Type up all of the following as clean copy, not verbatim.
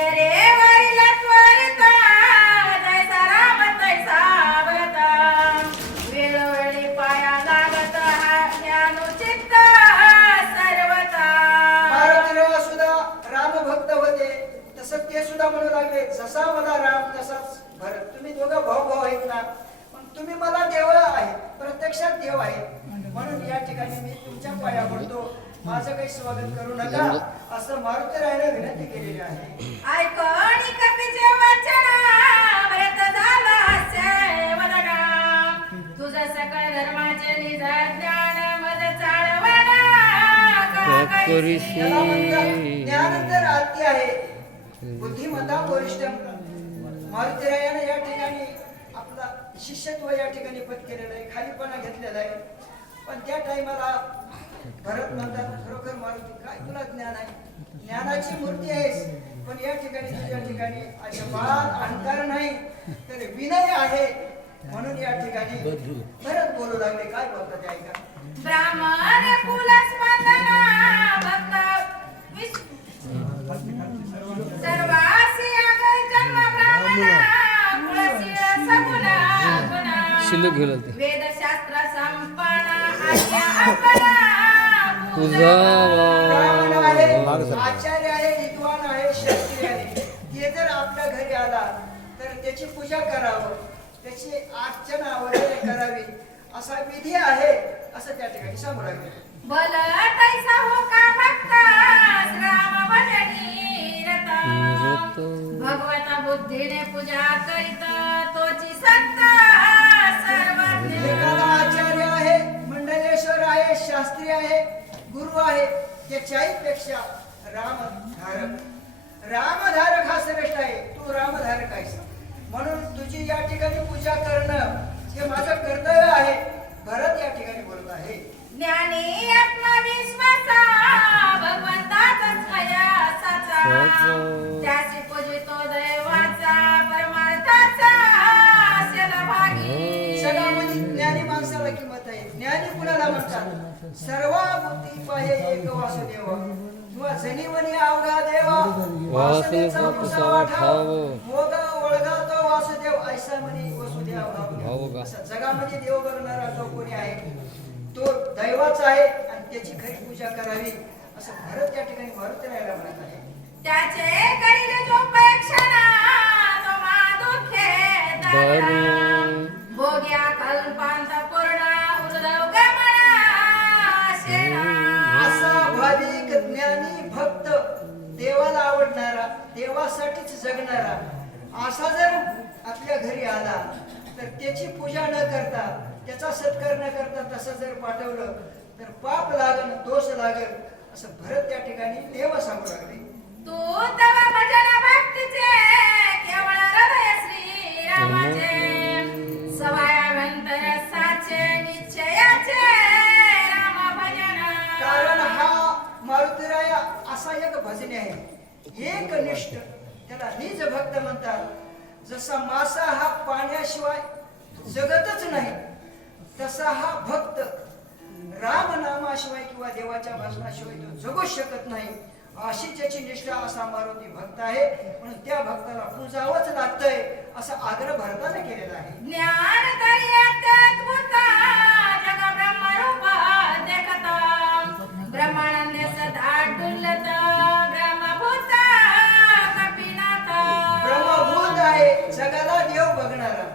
तेरे त्वरिता तैसा राम तैसा भगता वेळोवेळी पाया लागत ज्ञानुचित्त सर्वता. महाराज सुद्धा रामभक्त होते, तसं ते सुद्धा म्हणू लागले जसा मला राम तसाच भरत. तुम्ही दोघं भाऊ भाऊ आहेत ना, मग तुम्ही मला देव आहे, प्रत्यक्षात देव आहे. म्हणून या ठिकाणी मी तुमच्या पाया पडतो, माझं काही स्वागत करू नका असं मारुतीरायाने विनंती केलेली आहे. ऐकणी कपीचे वचन भरत झाला हास्य वदना तुझं सकळ धर्माचे निज ज्ञान मज चाळवणा त्याला म्हणतात ज्ञान तर आद्य आहे, बुद्धिमत्ता वरिष्ठ. मारुतीरायाने या ठिकाणी आपला शिष्यत्व या ठिकाणी पत्करलेलं आहे, खालीपणा घेतलेला आहे. पण त्या टाइमाला भरत म्हणतात खरोखर मारुती काय तुला ज्ञान आहे, ज्ञानाची मूर्ती आहेस, पण या ठिकाणी तुझ्या ठिकाणी अजिबात अहंकार नाही तर विनय आहे. म्हणून या ठिकाणी भरत बोलू लागले. काय बोलतात ते ऐका. ब्राह्मण कुलस्पंदना भक्त सर्वासी अगल जन्म ब्राह्मणा कुळशील सगुणा गुणा शिल्लक घेऊन आलती. वेदशास्त्र संपन्न आज्ञा अपना तुझा ब्राह्मण आहे, आचार्य आहे, विद्वान आहे, शास्त्री आहे. हे जर आपल्या घरी आला तर त्याची पूजा करावं, त्याची अर्चना वगैरे करावी असा विधी आहे असं त्या ठिकाणी सांगू लागले. बल तैसा हो का भक्त राम भजनी रता भगवता बुद्धीने पूजा करीत तोची सत्ता सर्वज्ञ. एखादा आचार्य आहे, मंडलेश्वर आहे, शास्त्री आहे, गुरु आहे, त्याच्याही पेक्षा रामधारक हा श्रेष्ठ आहे. तू रामधारक आहेस, म्हणून तुझी या ठिकाणी पूजा करणं हे माझं कर्तव्य आहे. भरत या ठिकाणी बोलत आहे. ज्ञानी आत्मविश्वासा भगवंताचाच भयासाचा त्याची पूजितो दैवाचा परमार्थाचा असेल भागी. सगळ्यामध्ये ज्ञानी माणसाला किंमत आहे. ज्ञानी कुणाला म्हणतात? सर्व बुद्धी पाहे एक वासुदेव किंवा जनिवनी अवघा देवा वासुदेवचा मुसावा ठाव मोग ओळखा तो वासुदेव ऐसा म्हणी वसुदेव. असं जगामध्ये देव बघणारा जो कोणी आहे तो दैवाचा आहे आणि त्याची खरी पूजा करावी असं भरत या ठिकाणी मारुतीरायाला म्हणत आहे. त्याचे करील जो पेक्षणा तो मा दुःखे दारुणा भोग्या कल्पांत पूर्ण उर्धव गमना शेना. असा भाविक ज्ञानी भक्त देवाला आवडणारा, देवासाठीच जगणारा असा जर आपल्या घरी आला तर त्याची पूजा न करता, त्याचा सत्कार न करता तसं जर पाठवलं तर पाप लागल, दोष लागल असं भरत त्या ठिकाणी देव सांगू लागले. तू तव भजन भक्तीचे केवळ हृदय श्री रामाचे सवायाभंतर साचे निश्चयाचे राम भजन. कारण हा मारुतीराया असा एक भजने आहे, एकनिष्ठ, त्याला निज भक्त म्हणतात. जसा मासा हा पाण्याशिवाय जगतच नाही तसा हा भक्त राम नामाशिवाय किंवा देवाच्या भाषणाशिवाय तो जगूच शकत नाही. अशी त्याची निष्ठा असा मारुती भक्त आहे. म्हणून त्या भक्ताला पूजावंच लागतंय असा आग्रह भरताना केलेला आहे. ज्ञान तरी अत्यद्भुत जग ब्रह्मरूप देखता ब्रह्मानंद सदा डुलत ब्रह्मभूत कपिनाथ. ब्रह्मभूत आहे, जगाला देव बघणारा.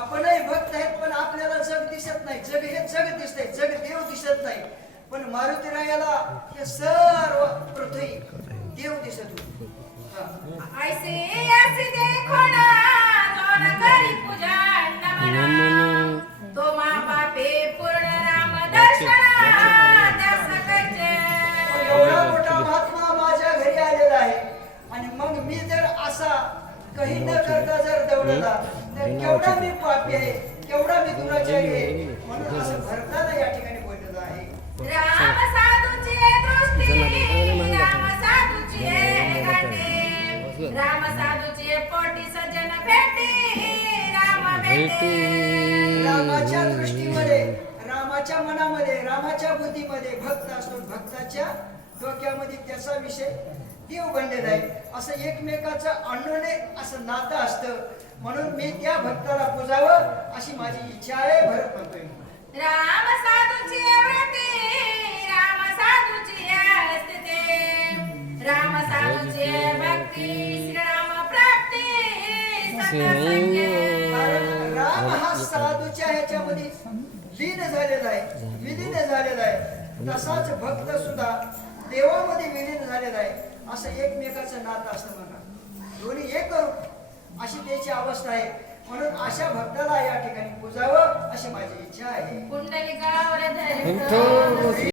आपणही भक्त आहेत पण आपल्याला जग दिसत नाही. जग हे जग दिसतंय, जग देव दिसत नाही. पण मारुतीरायाला हे सर्व पृथ्वी देव दिसत होती. ऐसे ऐसे देखो ना जो न करी पूजा नमना तो मा पापे पूर्ण राम दर्शन त्यास कैचे. एवढा मोठा महात्मा माझ्या घरी आलेला आहे आणि मग मी जर असा काही न करता जर दौडला तर केवढा मी पापी आहे, केवढा मी दुराचारी आहे. म्हणून असं भरताना या ठिकाणी बोललेलं आहे. राम साधूची दृष्टी राम साधूची गाठी राम साधूची पोटी सज्जन भेटी राम भेटी. रामाच्या दृष्टीमध्ये, रामाच्या मनामध्ये, रामाच्या बुद्धीमध्ये भक्त असतो. भक्ताच्या डोक्यामध्ये त्याचा विषय देव बनलेला आहे. असं एकमेकाचं अन्योन्य असं नातं असतं. म्हणून मी त्या भक्ताला पूजावं अशी माझी इच्छा आहे. भरत म्हणतोय राम साधूची व्रते राम साधूची असते राम साधूची भक्ती श्रीराम प्राप्ती सत्संग. कारण राम हा साधूच्या ह्याच्यामध्ये लीन झालेला आहे, विलीन झालेला आहे. तसाच भक्त सुद्धा देवामध्ये विलीन झालेला आहे. असं एकमेकाचं नातं असतं बघा. दोन्ही एक करू अशी त्याची अवस्था आहे. म्हणून अशा भक्ताला या ठिकाणी पूजावं अशी माझी इच्छा आहे. कुंडलिकावर धरित